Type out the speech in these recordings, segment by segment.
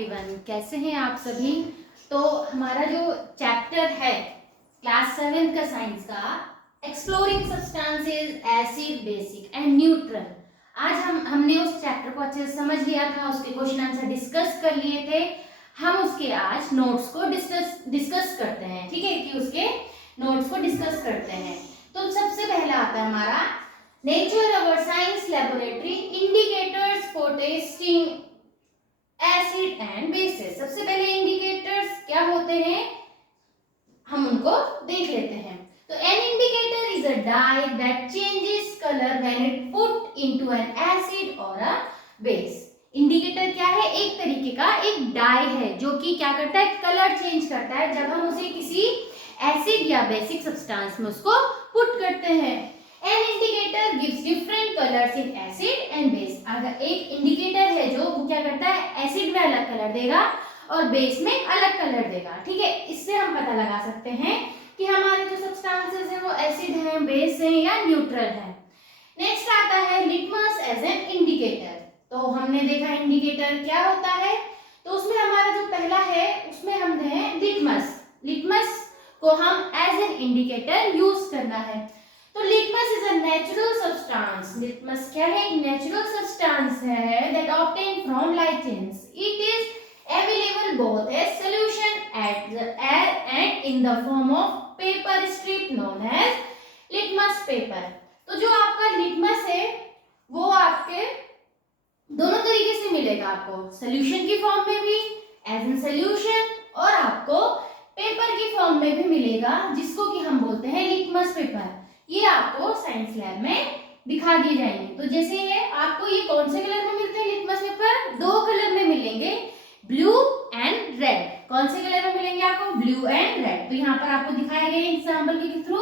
Everyone, कैसे हैं आप सभी। तो हमारा जो चैप्टर है क्लास 7 का साइंस का exploring substances acid basic and neutral, आज हमने उस चैप्टर को अच्छे से समझ लिया था, उसके क्वेश्चन आंसर डिस्कस कर लिए थे। हम उसके आज नोट्स को डिस्कस करते हैं, ठीक है, कि उसके नोट्स को डिस्कस करते हैं। तो सबसे पहला आता है हमारा nature our science laboratory indicators for testing acid and basis. सबसे पहले इंडिकेटर्स क्या होते हैं हम उनको देख लेते हैं। तो an indicator is a dye that changes colour when it put into an acid और अ बेस। इंडिकेटर क्या है? एक तरीके का एक डाई है जो कि क्या करता है, कलर चेंज करता है जब हम उसे किसी एसिड या बेसिक सब्सटेंस में उसको पुट करते हैं। An indicator gives different colours in acid and base. अगर एक इंडिकेटर है जो वो क्या करता है, एसिड में अलग कलर देगा और बेस में अलग कलर देगा, ठीक है। इससे हम पता लगा सकते हैं कि हमारे जो सब्सटेंसेस हैं वो एसिड हैं, बेस हैं या न्यूट्रल हैं। नेक्स्ट आता है लिटमस एज एन इंडिकेटर। तो हमने देखा इंडिकेटर क्या होता है, तो उसमें हमारा जो पहला है उसमें हम हैं लिटमस। लिटमस को हम एज एन इंडिकेटर यूज करना है। तो litmus is a natural substance. Litmus क्या है? एक नेचुरल सब्सटेंस है that obtain from lichens. It is available both as solution and in the form of paper strip known as litmus paper। तो जो आपका लिटमस है वो आपके दोनों तरीके से मिलेगा, आपको सोल्यूशन की फॉर्म में भी एज इन सोल्यूशन और आपको पेपर की फॉर्म में भी मिलेगा, जिसको कि हम बोलते हैं लिटमस पेपर। ये आपको साइंस लैब में दिखा दिए जाएंगे। तो जैसे ये आपको ये कौन से कलर में मिलते हैं लिटमस पेपर? दो कलर में मिलेंगे, ब्लू एंड रेड। कौन से कलर में मिलेंगे आपको? Blue and red. तो यहाँ पर आपको दिखाए गए एग्जांपल के थ्रू,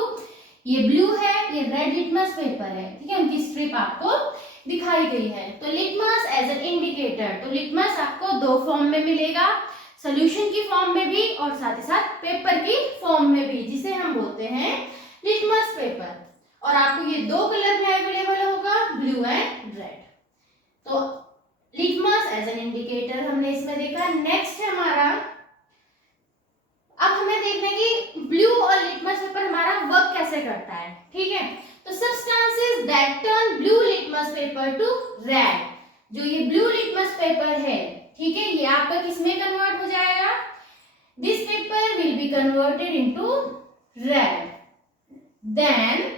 ये ब्लू है, ये रेड लिटमस पेपर है, ठीक है, उनकी स्ट्रिप आपको दिखाई गई है। तो लिटमस एज एन इंडिकेटर, तो लिटमस आपको दो फॉर्म में मिलेगा, सोल्यूशन की फॉर्म में भी और साथ ही साथ पेपर की फॉर्म में भी, जिसे हम बोलते हैं लिटमस पेपर। और आपको ये दो कलर में अवेलेबल होगा, ब्लू एंड रेड। तो लिटमस एज एन इंडिकेटर हमने इसमें देखा। नेक्स्ट है हमारा, अब हमें देखना है कि ब्लू और लिटमस पेपर हमारा वर्क कैसे करता है, ठीक है। तो substances that turn blue litmus paper two red, जो ये ब्लू लिटमस पेपर है, ठीक है, ये आपका किसमें कन्वर्ट हो जाएगा? This paper will be converted into red. Then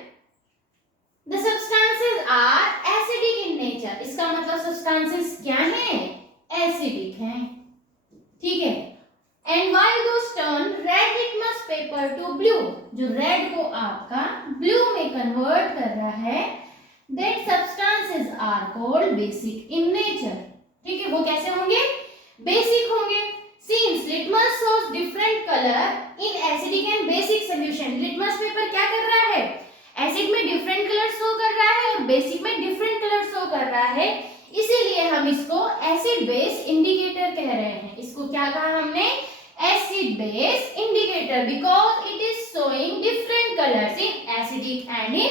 The substances are acidic in nature। इसका मतलब सब्सटेंसेस क्या हैं? एसिडिक हैं, ठीक है। And why those turn red litmus paper to blue, जो रेड को आपका ब्लू में कन्वर्ट कर रहा है, that substances are called basic in nature, ठीक है। वो कैसे होंगे? बेसिक होंगे। Since litmus shows different color in acidic and basic solution, litmus paper क्या कर रहा है? एसिड में डिफरेंट कलर शो कर रहा है और बेसिक में डिफरेंट कलर शो कर रहा है, इसीलिए हम इसको एसिड बेस इंडिकेटर कह रहे हैं। इसको क्या कहा हमने? Acid base indicator, because it is showing different colours in acidic and in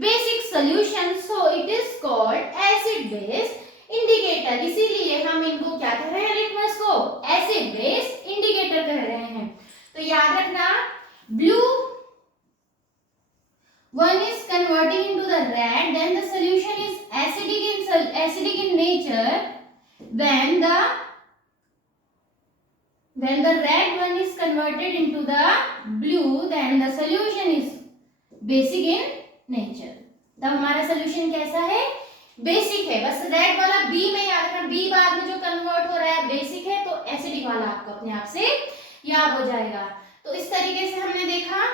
basic solution, so it is called acid base indicator. इसीलिए हम इनको क्या कह रहे हैं? लिटमस को एसिड बेस इंडिकेटर कह रहे हैं। तो याद रखना, blue one is converting into the red, then the solution is acidic in nature. When the red one is converted into the blue, then the solution is basic in nature। तब हमारा solution कैसा है? Basic है। बस red वाला B में याद रखना, बी बाद में जो कन्वर्ट हो रहा है बेसिक है, तो एसिडिक वाला आपको अपने आप से याद हो जाएगा। तो इस तरीके से हमने देखा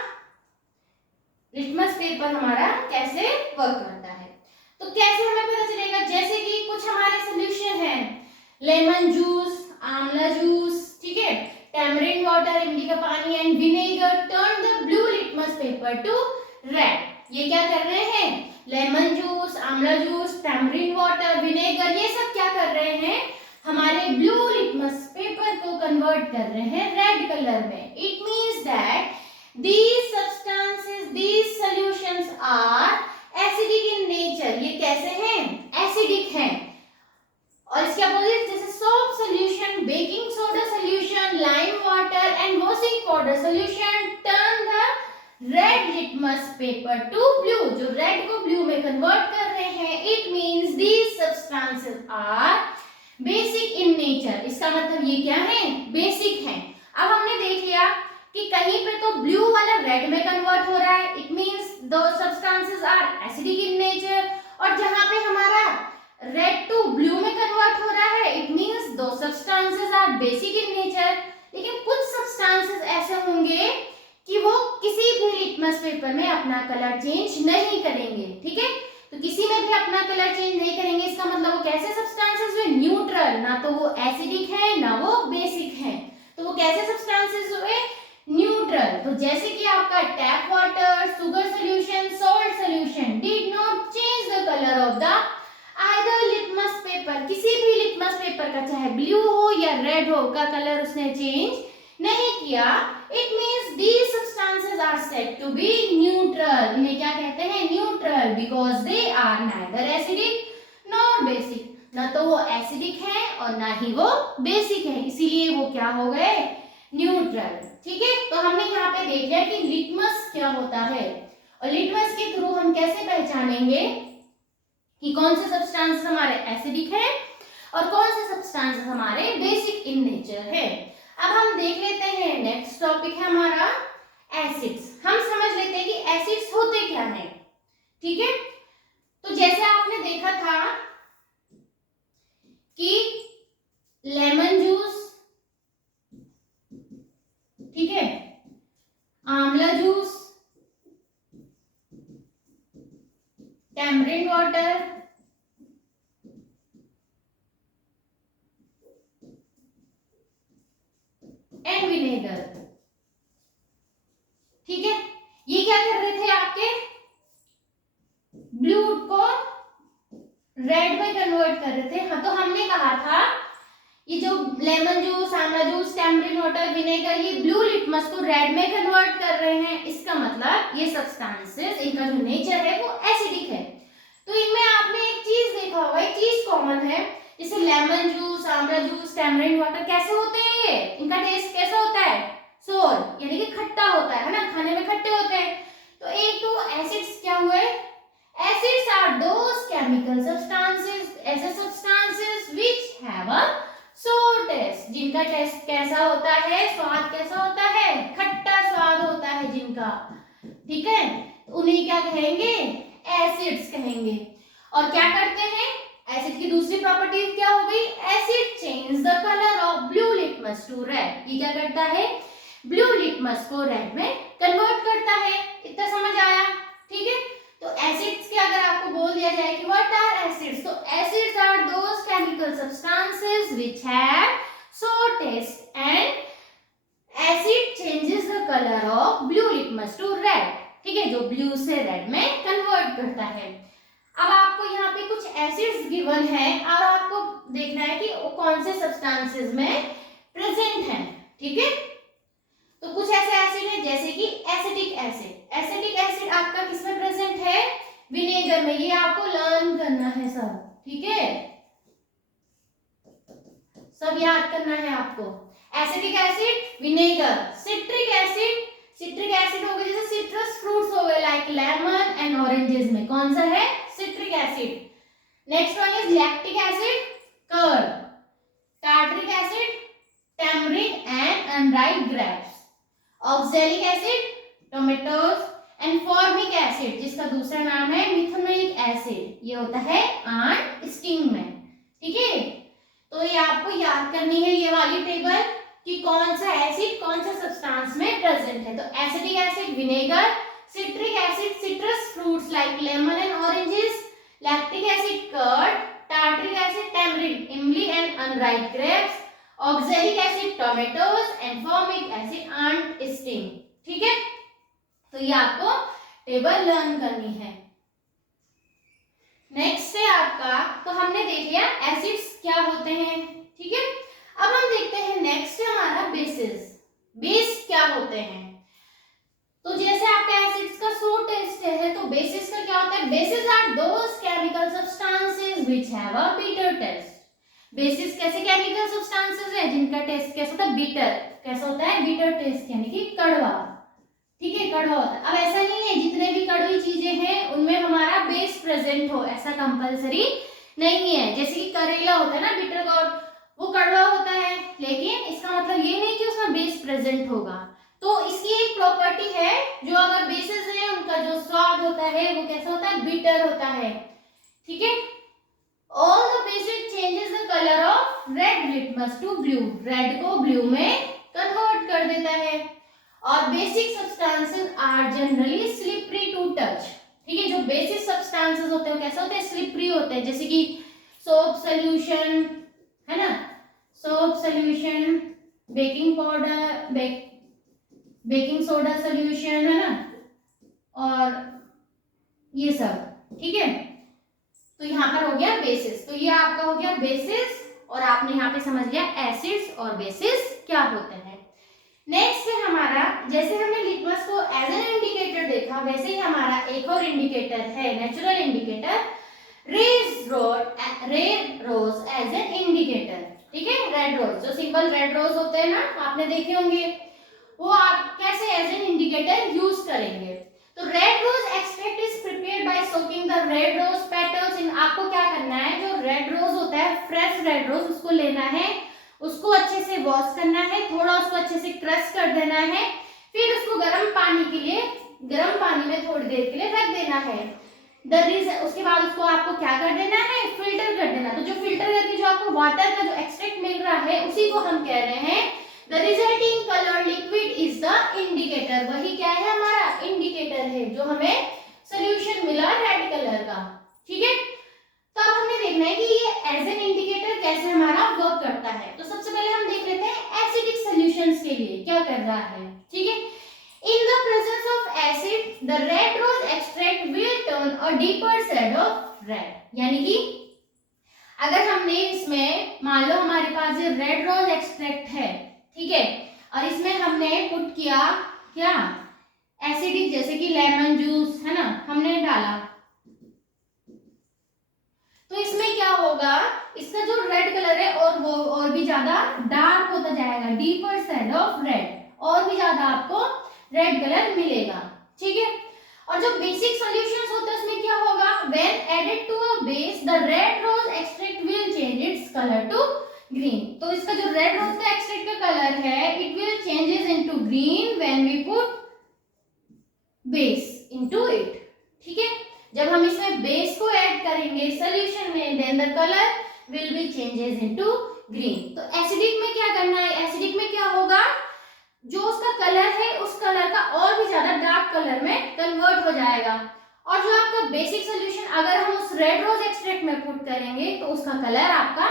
लिटमस पेपर हमारा कैसे वर्क करता है। तो कैसे हमें पता चलेगा? जैसे कि कुछ हमारे सॉल्यूशन हैं, लेमन जूस, आंवला जूस, ठीक है, टैमरिंड वाटर, इमली का पानी and vinegar turn the blue litmus paper two red. ये क्या कर रहे हैं? लेमन जूस, आंवला जूस, टैमरिंड वाटर, विनेगर, ये सब क्या कर रहे हैं? हमारे ब्लू लिटमस पेपर को कन्वर्ट कर रहे हैं रेड कलर में। It means that these substances, these solutions are acidic in nature। ये कैसे हैं? एसिडिक हैं। और इसके अपोजिट जैसे soap solution, baking solution, turn the red litmus paper to blue. जो रेड को ब्लू में कन्वर्ट कर रहे हैं, it means these substances are basic in nature. इसका मतलब ये क्या है, बेसिक है. अब हमने देख लिया कि कहीं पे तो ब्लू वाला रेड में कन्वर्ट हो रहा है, it means those substances are acidic in nature. और जहां पे हमारा रेड टू ब्लू में कन्वर्ट हो रहा है, it means those substances are basic in nature. लेकिन कुछ सब्सटेंसेस ऐसे होंगे कि वो किसी भी लिटमस पेपर में अपना कलर चेंज नहीं करेंगे. ठीक है, तो किसी में भी अपना कलर चेंज नहीं करेंगे, इसका मतलब वो कैसे सब्सटेंसेस हुए, न्यूट्रल. ना तो वो एसिडिक है ना वो बेसिक है. तो वो कैसे सब्सटेंसेस हुए, न्यूट्रल. तो जैसे कि आपका tap water, sugar solution, salt solution did not change the colour of the either litmus paper. किसी भी लिटमस पेपर का चाहे ब्लू हो या रेड हो का कलर उसने चेंज नहीं किया. It means these substances are said to be neutral. इन्हें क्या कहते हैं, neutral, because they are neither acidic nor basic. ना तो वो एसिडिक है और ना ही वो बेसिक है, इसीलिए वो क्या हो गए, न्यूट्रल. ठीक है, तो हमने यहाँ पे देख लिया कि लिटमस क्या होता है और लिटमस के थ्रू हम कैसे पहचानेंगे कि कौन से सब्सटेंसेस हमारे एसिडिक है और कौन से सब्सटेंसेस हमारे बेसिक इन नेचर है. अब हम देख लेते हैं, नेक्स्ट टॉपिक है हमारा एसिड्स. हम समझ लेते हैं कि एसिड्स होते क्या हैं. ठीक है, तो जैसे आपने देखा था कि लेमन जूस, ठीक है, आंवला juice, tamarind water, and vinegar. ठीक है, ये क्या कर रहे थे, आपके ब्लू को रेड में कन्वर्ट कर रहे थे. हाँ, तो हमने कहा था ये जो लेमन जूस, आंवला जूस, टैमरिंड वाटर, विनेगर, ये ब्लू लिटमस को रेड में कन्वर्ट कर रहे हैं. इसका मतलब ये सब्सटेंसेस, इनका जो नेचर है वो एसिडिक है. तो इनमें आपने एक चीज देखा होगा, एक चीज कॉमन है, जैसे लेमन जूस, आंवला जूस, टैमरिंड वाटर कैसे होते हैं, ये इनका टेस्ट कैसा होता है, सोर, यानी कि खट्टा होता है ना, खाने में खट्टे होते हैं. तो एक तो एसिड्स क्या हुए, acids are those chemical substances, ऐसे substances which have a sour taste, जिनका टेस्ट कैसा होता है, स्वाद कैसा होता है, खट्टा स्वाद होता है जिनका. ठीक है, उन्हें क्या कहेंगे, एसिड्स कहेंगे. और क्या करते हैं, एसिड की दूसरी प्रॉपर्टी क्या हो गई, acid change the colour of blue litmus to red. ये क्या करता है, ब्लू लिटमस को रेड में कन्वर्ट करता है. इतना समझ आया. ठीक है, तो एसिड्स के अगर आपको बोल दिया जाए कि व्हाट आर एसिड्स, तो acids are those chemical substances which have sour taste and acid changes the colour of blue litmus to red. ठीक है, जो ब्लू से रेड में कन्वर्ट करता है. अब आपको यहाँ पे कुछ एसिड्स गिवन है और आपको देखना है कि वो कौन से सब्सटेंसेस में प्रेजेंट हैं. ठीक है, तो कुछ ऐसे एसिड है जैसे कि एसिटिक एसिड. एसिटिक एसिड आपका किसमें प्रेजेंट है, विनेगर में. ये आपको लर्न करना है सब. ठीक है, सब याद करना है आपको. Acetic acid, vinegar. Citric acid, citric acid हो गए जैसे सिट्रस फ्रूट्स हो गए लाइक लेमन एंड ऑरेंजेस में कौन सा है, citric acid. Next one is lactic acid, curd. Tartaric acid, tamarind and unripe grapes. Oxalic acid, tomatoes. And formic acid जिसका दूसरा नाम है मिथेनोइक एसिड, ये होता है आंट स्टिंग में. ठीक है, तो ये आपको याद करनी है ये वाली टेबल कि कौन सा एसिड कौन सा सब्सटेंस में प्रेजेंट है. तो acetic acid, vinegar. Citric acid, citrus fruits like lemon and oranges. Lactic acid, curd. Tartaric acid, tamarind, इमली and unripe grapes. Oxalic acid, tomatoes. And formic acid, ant sting. ठीक है, तो ये आपको टेबल लर्न करनी है. नेक्स्ट है आपका, तो हमने देख लिया एसिड्स क्या होते हैं. ठीक है, अब हम देखते हैं नेक्स्ट हमारा बेसिस. बेस क्या होते हैं, तो जैसे आपका एसिड्स का सो टेस्ट है, तो बेसिस का क्या होता है, bases are those chemical substances which have a bitter taste. Bases कैसे केमिकल सब्सटेंसेस है जिनका टेस्ट कैसा होता है, बिटर. कैसा होता है, बिटर टेस्ट यानी कि कड़वा, ठीक है, कड़वा होता है। अब ऐसा नहीं है जितने भी कड़वी चीजें हैं उनमें हमारा बेस प्रेजेंट हो, ऐसा कंपलसरी नहीं है। जैसे कि करेला होता है ना, बिटर गोर्ड, वो कड़वा होता है, लेकिन इसका मतलब ये नहीं कि उसमें बेस प्रेजेंट होगा। तो इसकी एक प्रॉपर्टी है, जो अगर बेसेस है उनका जो स्वाद होता है वो कैसा होता है, बिटर होता है, ठीक है। All the bases changes the colour of red litmus to blue, red को ब्लू में कन्वर्ट कर देता है। और basic substances are generally slippery to touch, ठीक है। जो बेसिक सब्सटेंसेस होते हैं कैसे होते हैं, स्लिपरी होते हैं, जैसे कि सोप सोल्यूशन है ना, soap solution, baking powder, baking soda solution है ना, और ये सब, ठीक है। तो यहाँ पर हो गया बेसिस, तो ये आपका हो गया बेसिस, और आपने यहाँ पे समझ लिया एसिड्स और बेसिस क्या होते हैं। नेक्स्ट है हमारा, जैसे हमने लिटमस को एज एन इंडिकेटर देखा, वैसे ही हमारा एक और इंडिकेटर है, natural indicator, red rose as an indicator, ठीक है। रेड रोज, जो सिंपल रेड रोज होते हैं ना, आपने देखे होंगे, वो आप कैसे एज एन इंडिकेटर यूज करेंगे। तो red rose extract is prepared by soaking the red rose petals in, आपको क्या करना है, जो रेड रोज होता है, फ्रेश रेड रोज, उसको लेना है, उसको अच्छे से वॉश करना है, थोड़ा उसको अच्छे से क्रश कर देना है, फिर उसको गर्म पानी के लिए, गर्म पानी में थोड़ी देर के लिए रख देना है। उसके बाद उसको आपको क्या कर देना है, फिल्टर कर देना। तो जो फिल्टर करके जो आपको वाटर का जो एक्सट्रैक्ट मिल रहा है उसी को हम कह रहे हैं the resulting colour liquid is the indicator, वही क्या है, हमारा इंडिकेटर है, जो हमें सोल्यूशन मिला रेड कलर का, ठीक है। तो अब हमें देखना है कि ये एज एन इंडिकेटर कैसे हमारा वर्क करता है। तो सबसे पहले हम देख लेते हैं एसिडिक सॉल्यूशंस के लिए क्या कर रहा है, ठीक है। In the presence of acid the red rose extract will turn a deeper shade of red, यानी कि अगर हमने इसमें, मान लो हमारे पास ये रेड रोज एक्सट्रैक्ट है, ठीक है, और इसमें हमने पुट किया क्या, एसिडिक, जैसे कि लेमन जूस है ना, हमने डाला, तो इसमें क्या होगा, इसका जो रेड कलर है और वो और भी ज्यादा डार्क होता जाएगा, डीपर शेड ऑफ रेड, और भी ज्यादा आपको रेड कलर मिलेगा, ठीक है। और जो बेसिक सॉल्यूशंस होते हैं उसमें क्या होगा, when added to a base the red rose extract will change its colour to green. तो इसका जो रेड रोज का एक्सट्रैक्ट का कलर है, it will changes into green when we put base into it, ठीक है। जब हम इसमें बेस को ऐड करेंगे सॉल्यूशन में, then the colour will be changes into green. तो एसिडिक में क्या करना है, एसिडिक में क्या होगा, जो उसका कलर है उस कलर का और भी ज्यादा डार्क कलर में कन्वर्ट हो जाएगा, और जो आपका बेसिक सॉल्यूशन अगर हम उस रेड रोज एक्सट्रैक्ट में पुट करेंगे तो उसका कलर आपका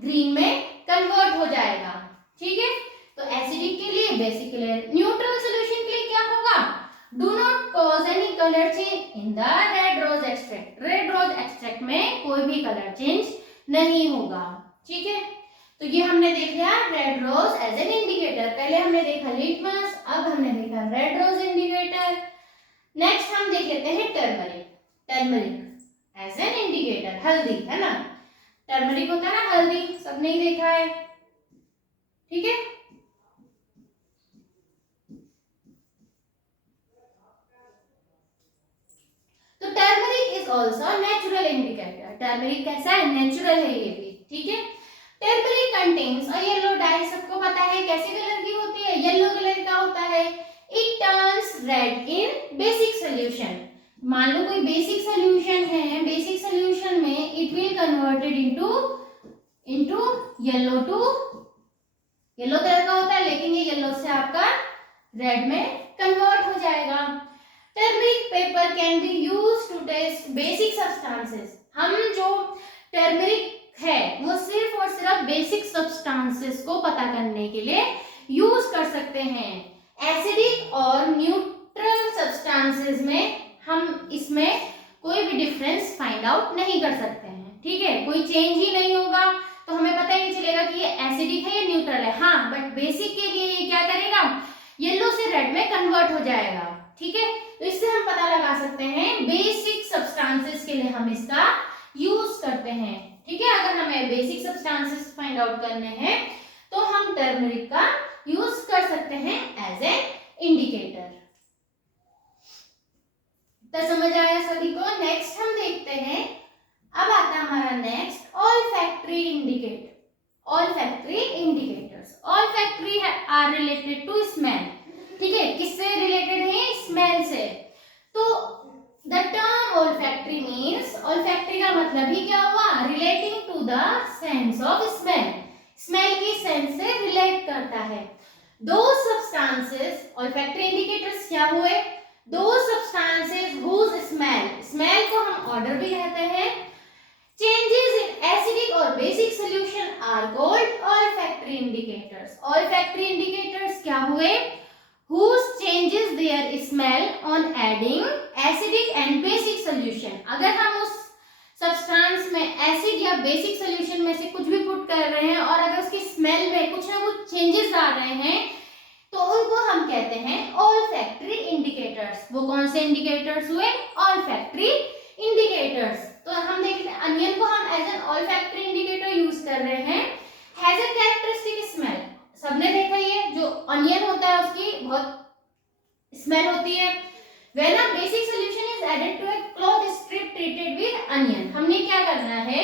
ग्रीन में कन्वर्ट हो जाएगा, ठीक है। तो एसिडिक के लिए, बेसिक के लिए, न्यूट्रल सॉल्यूशन के लिए क्या होगा, do not cause any colour change in the red rose extract, red rose extract में कोई भी कलर चेंज नहीं होगा, ठीक है। तो ये हमने देख लिया red rose as an indicator, पहले हमने देखा लिटमस, अब हमने देखा रेड रोज इंडिकेटर। नेक्स्ट हम देख लेते हैं turmeric, turmeric as an indicator, हल्दी है ना, टर्मरिक होता है ना हल्दी, सबने ही देखा है, ठीक है। तो turmeric is also natural indicator, turmeric कैसा है, नेचुरल है ये भी, ठीक है। Turmeric contains a yellow die, सबको पता है कैसे कलर की होती है, येलो कलर का होता है। It turns red in basic solution, मान लो कोई बेसिक सॉल्यूशन है, बेसिक सॉल्यूशन में it will converted into yellow too, yellow colour का होता है, लेकिन ये येलो से आपका रेड में कन्वर्ट हो जाएगा। Turmeric paper can be used to test basic substances, हम जो टर्मरिक है वो सिर्फ और सिर्फ बेसिक सब्सटेंसेस को पता करने के लिए यूज कर सकते हैं। एसिडिक और न्यूट्रल सब्सटेंसेस में हम इसमें कोई भी डिफरेंस फाइंड आउट नहीं कर सकते हैं, ठीक है, कोई चेंज ही नहीं होगा, तो हमें पता ही नहीं चलेगा कि ये एसिडिक है या न्यूट्रल है। हाँ, बट बेसिक के लिए ये क्या करेगा, येलो से रेड में कन्वर्ट हो जाएगा, ठीक है। तो इससे हम पता लगा सकते हैं बेसिक सब्सटेंसेस के लिए हम इसका यूज करते हैं, ठीक है। अगर हमें बेसिक सब्सटेंसेस फाइंड आउट करने हैं तो हम टर्मरिक का यूज कर सकते हैं एज एन इंडिकेटर। तो समझ आया सभी को। नेक्स्ट हम देखते हैं, अब आता है हमारा next olfactory indicator. Olfactory indicators, olfactory are related to smell. ठीक है, किससे रिलेटेड है? स्मेल से। तो the term olfactory means, olfactory का मतलब ही क्या हुआ? Relating to the sense of smell, smell की सेंस से रिलेट करता है। दो सब्सटेंसेस, ऑल्फैक्टरी इंडिकेटर्स क्या हुए? दो सब्सटेंसेस हुज स्मेल, स्मेल को हम ऑर्डर भी कहते हैं, चेंजेस इन एसिडिक और basic solution are called olfactory indicators. Olfactory indicators क्या हुए? whose changes their smell on adding acidic and basic solution। अगर हम उस सब्सटेंस में एसिड या बेसिक सॉल्यूशन में से कुछ भी पुट कर रहे हैं और अगर उसकी स्मेल में कुछ ना कुछ चेंजेस आ रहे हैं तो उनको हम कहते हैं ऑल्फैक्टरी इंडिकेटर्स। वो कौन से इंडिकेटर्स हुए? Olfactory indicators. तो हम देखते हैं अनियन को हम as an olfactory indicator use कर रहे हैं। हैज अ कैरेक्टरिस्टिक स्मेल, सबने देखा ये जो अनियन होता है उसकी बहुत स्मेल होती है। When a basic solution is added to a cloth strip treated with onion, हमने क्या करना है?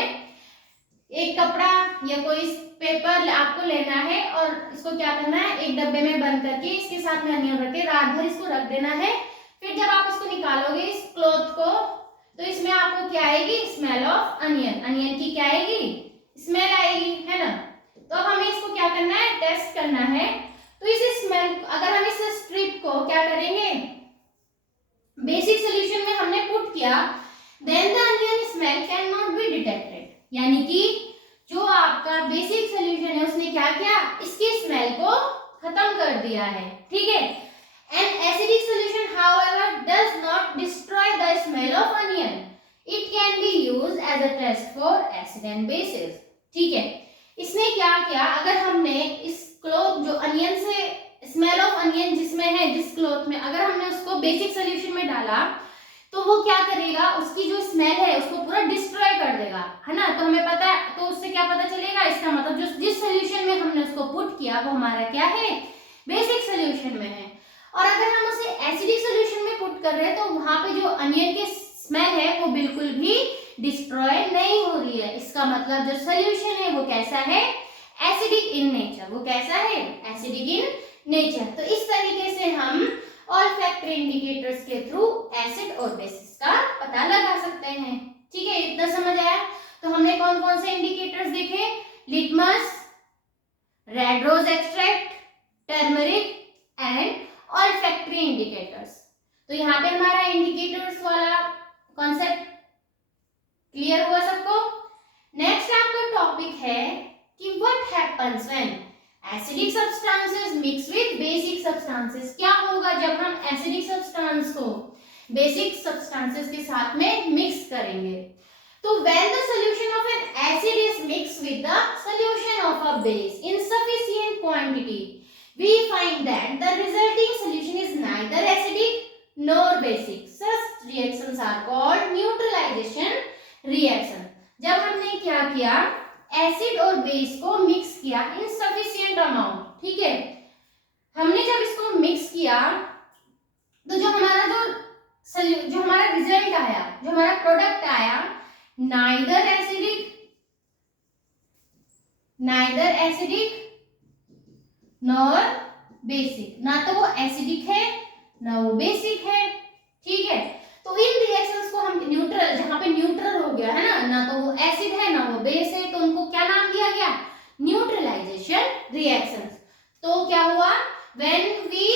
एक कपड़ा या कोई पेपर आपको लेना है और इसको क्या करना है? एक डब्बे में बंद करके इसके साथ में अनियन रख के रात भर इसको रख देना है। फिर जब आप इसको निकालोगे इस क्लॉथ को, तो इसमें आपको क्या आएगी? Smell of onion. अनियन की क्या आएगी? स्मेल आएगी, है ना? तो हमें इसको क्या करना है? टेस्ट करना है। तो इस स्मेल, अगर हम इस स्ट्रिप को क्या करेंगे? बेसिक सॉल्यूशन में हमने पुट किया, then the onion smell can not be detected. यानी कि जो आपका बेसिक सॉल्यूशन है उसने क्या किया? इसकी स्मेल को खत्म कर दिया है। ठीक है। An acidic solution however does not destroy the smell of onion, it can be used as a test for acid and bases. ठीक है, इसने क्या किया? अगर हमने इस क्लॉथ जो अनियन से स्मेल ऑफ अनियन जिसमें है, जिस क्लॉथ में, अगर हमने उसको बेसिक सॉल्यूशन में डाला तो वो क्या करेगा? उसकी जो स्मेल है उसको पूरा डिस्ट्रॉय कर देगा, है ना? तो हमें पता है, तो उससे क्या पता चलेगा? इसका मतलब जो जिस सॉल्यूशन में हमने उसको पुट किया वो हमारा क्या है? बेसिक सॉल्यूशन में है। और अगर हम उसे एसिडिक सॉल्यूशन में पुट कर रहे हैं तो वहां पे जो अनियन की स्मेल है वो बिल्कुल भी डिस्ट्रॉय नहीं हो रही है। इसका मतलब जो सॉल्यूशन है वो कैसा है? Acidic in nature. वो कैसा है? Acidic in nature. तो इस तरीके से हम ऑल्फैक्टरी इंडिकेटर्स के थ्रू एसिड और बेसिस का पता लगा सकते हैं। ठीक है, इतना समझ आया? तो हमने कौन कौन से इंडिकेटर्स देखे? Litmus, red rose extract, turmeric and olfactory indicators. तो यहाँ पे हमारा इंडिकेटर्स वाला कॉन्सेप्ट क्लियर हुआ सबको? नेक्स्ट आपका टॉपिक है कि what happens when acidic substances mix with basic substances. क्या होगा जब हम एसिडिक सब्सटेंस को बेसिक सब्सटेंसेस के साथ में मिक्स करेंगे? तो when the solution of an acid is mixed with the solution of a base in sufficient quantity, we find that the resulting solution is neither acidic nor basic. Such reactions are called neutralization reaction. जब हमने क्या किया? Acid और base को mix किया इन sufficient amount. ठीक है, हमने जब इसको मिक्स किया तो जो हमारा रिजल्ट आया, जो हमारा प्रोडक्ट आया, नाइदर एसिडिक नॉर बेसिक। ना तो वो एसिडिक है ना वो बेसिक है। ठीक है, तो इन रिएक्शंस को हम न्यूट्रल, जहां पे न्यूट्रल हो गया है ना तो वो एसिड है ना वो बेस है, तो उनको क्या नाम दिया गया? Neutralisation reactions. तो क्या हुआ? When we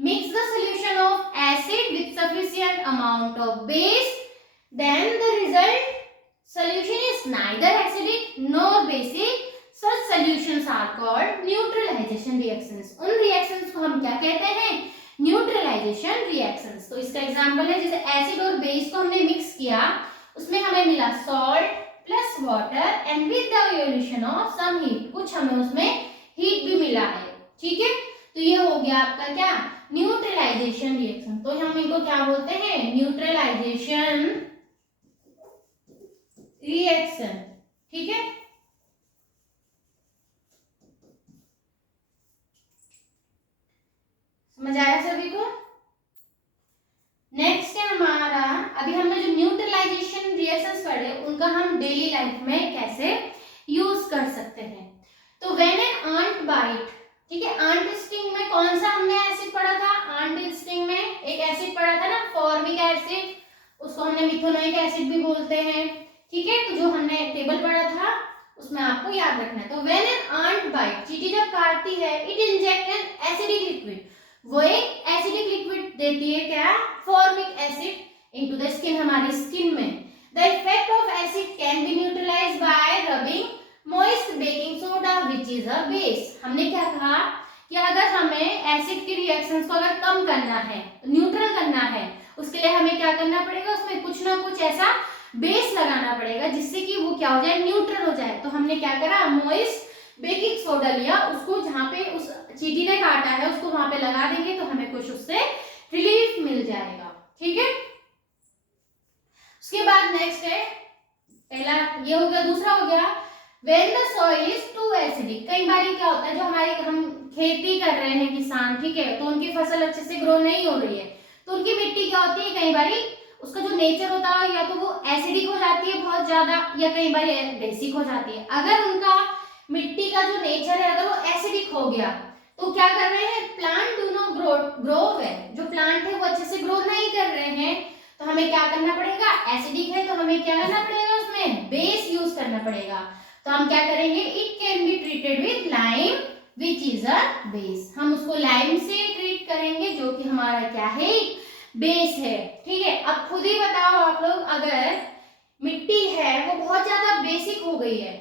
mix the solution of acid with sufficient amount of base, then the result solution is neither acidic nor basic. Such solutions are called neutralization reactions. उन reactions को हम क्या कहते हैं? Neutralisation reactions. तो इसका एग्जांपल है, जैसे एसिड और बेस को हमने मिक्स किया, उसमें हमें मिला salt plus water and with the evolution of some heat, कुछ हमें उसमें हीट भी मिला है। ठीक है, तो ये हो गया आपका क्या? Neutralisation reaction. तो हम इनको क्या बोलते हैं? Neutralisation reaction. ठीक है, बाइट, ठीक है। आंट स्टिंग में कौन सा हमने एसिड पढ़ा था? आंट स्टिंग में एक एसिड पढ़ा था ना, फॉर्मिक एसिड, उसको हमने मिथेनोइक एसिड भी बोलते हैं, ठीक है। तो जो हमने टेबल पढ़ा था उसमें आपको याद रखना है। तो व्हेन एन आंट बाइट, चींटी जब काटती है, it inject an acidic liquid, वो एक एसिडिक लिक्विड देती है, क्या? Formic acid into the skin, हमारी स्किन में। The effect of acid can be neutralised bye rubbing moist baking soda which is a base. हमने क्या कहा कि अगर हमें एसिड की रिएक्शंस को अगर कम करना है, न्यूट्रल करना है, उसके लिए हमें क्या करना पड़ेगा? उसमें कुछ ना कुछ ऐसा बेस लगाना पड़ेगा जिससे कि वो क्या हो जाए? न्यूट्रल हो जाए। तो हमने क्या करा? मोइस्ट बेकिंग सोडा लिया, उसको जहाँ पे उस चींटी ने काटा है उसको वहां पे लगा देंगे तो हमें कुछ उससे रिलीफ मिल जाएगा, ठीक है। उसके बाद नेक्स्ट है, पहला ये हो गया, दूसरा हो गया when the soil is too acidic। कई बार क्या होता है, जो हमारे हम खेती कर रहे हैं किसान, ठीक है, तो उनकी फसल अच्छे से ग्रो नहीं हो रही है, तो उनकी मिट्टी क्या होती है, कई बार उसका जो नेचर होता है या तो वो एसिडिक हो जाती है बहुत ज्यादा, या कई बार बेसिक हो जाती है। अगर उनका मिट्टी का जो नेचर है अगर वो एसिडिक हो गया तो क्या कर रहे हैं? Plant do not grow well, जो प्लांट है वो अच्छे से ग्रो नहीं कर रहे हैं। तो हमें क्या करना पड़ेगा? एसिडिक है तो हमें क्या करना पड़ेगा? उसमें बेस यूज करना पड़ेगा। तो हम क्या करेंगे? It can be treated with lime which is a base. हम उसको लाइम से ट्रीट करेंगे जो कि हमारा क्या है? बेस है, ठीक है। अब खुद ही बताओ आप लोग, अगर मिट्टी है वो बहुत ज्यादा बेसिक हो गई है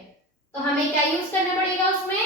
तो हमें क्या यूज करना पड़ेगा उसमें?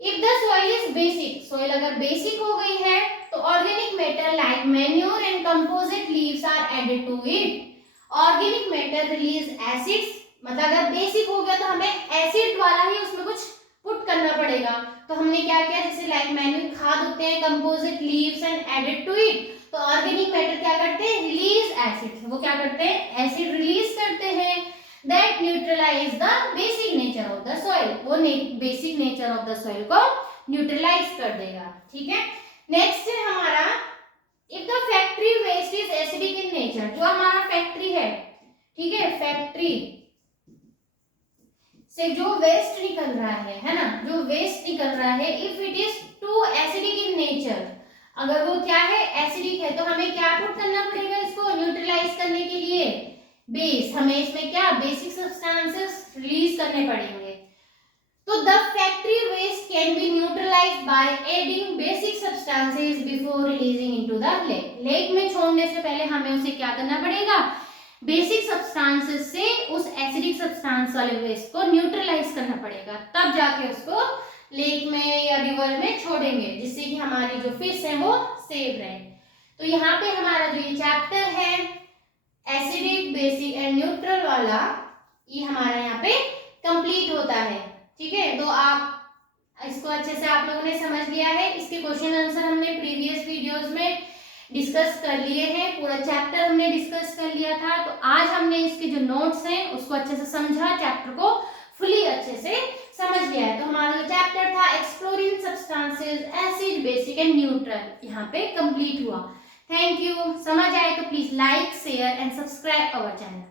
If the soil is basic, soil अगर बेसिक हो गई है तो organic matter like manure and composite leaves are added to it. Organic matter release acids, मतलब अगर बेसिक हो गया तो हमें एसिड वाला ही उसमें कुछ पुट करना पड़ेगा। तो हमने क्या किया? जैसे लाइक मैन्योर खाद होते हैं, composite leaves and added to it, तो ऑर्गेनिक मैटर क्या करते हैं? रिलीज एसिड, वो क्या करते हैं? एसिड रिलीज करते हैं। That neutralize the basic nature of the soil, वो basic nature of the soil को न्यूट्रलाइज कर देगा, ठीक है। नेक्स्ट है हमारा, if the factory waste is acidic in nature, जो हमारा फैक्ट्री है, ठीक है, फैक्ट्री से जो वेस्ट निकल रहा है ना, जो वेस्ट निकल रहा है, if it is too acidic in nature, अगर वो क्या है? एसिडिक है, तो हमें क्या पुट करना पड़ेगा इसको न्यूट्रलाइज करने के लिए? बेस। हमें इसमें क्या? बेसिक सब्सटेंसेस रिलीज करने पड़ेंगे। तो the factory waste can be neutralised by adding basic substances before releasing into the lake. Lake में छोड़ने से पहले हमें उसे क्या करना पड़ेगा? बेसिक सब्सटेंसेस से उस एसिडिक सब्सटेंस वाले वेस्ट को न्यूट्रलाइज करना पड़ेगा, तब जाके उसको लेक में या रिवर में छोड़ेंगे, जिससे कि हमारी जो फिश है वो सेव रहे। तो यहाँ पे हमारा जो ये चैप्टर है एसिडिक, बेसिक एंड न्यूट्रल वाला, ये हमारा यहाँ पे कंप्लीट होता है, ठीक है। तो आप इसको अच्छे से आप लोगों ने समझ लिया है। इसके क्वेश्चन आंसर हमने प्रीवियस वीडियोस में डिस्कस कर लिए हैं, पूरा चैप्टर हमने डिस्कस कर लिया था। तो आज हमने इसके जो नोट्स हैं उसको अच्छे से समझा, चैप्टर को फुली अच्छे से समझ लिया है। तो हमारा जो चैप्टर था exploring substances acid, basic and neutral, यहाँ पे कंप्लीट हुआ। Thank you. समझ आए तो please like, share and subscribe our channel.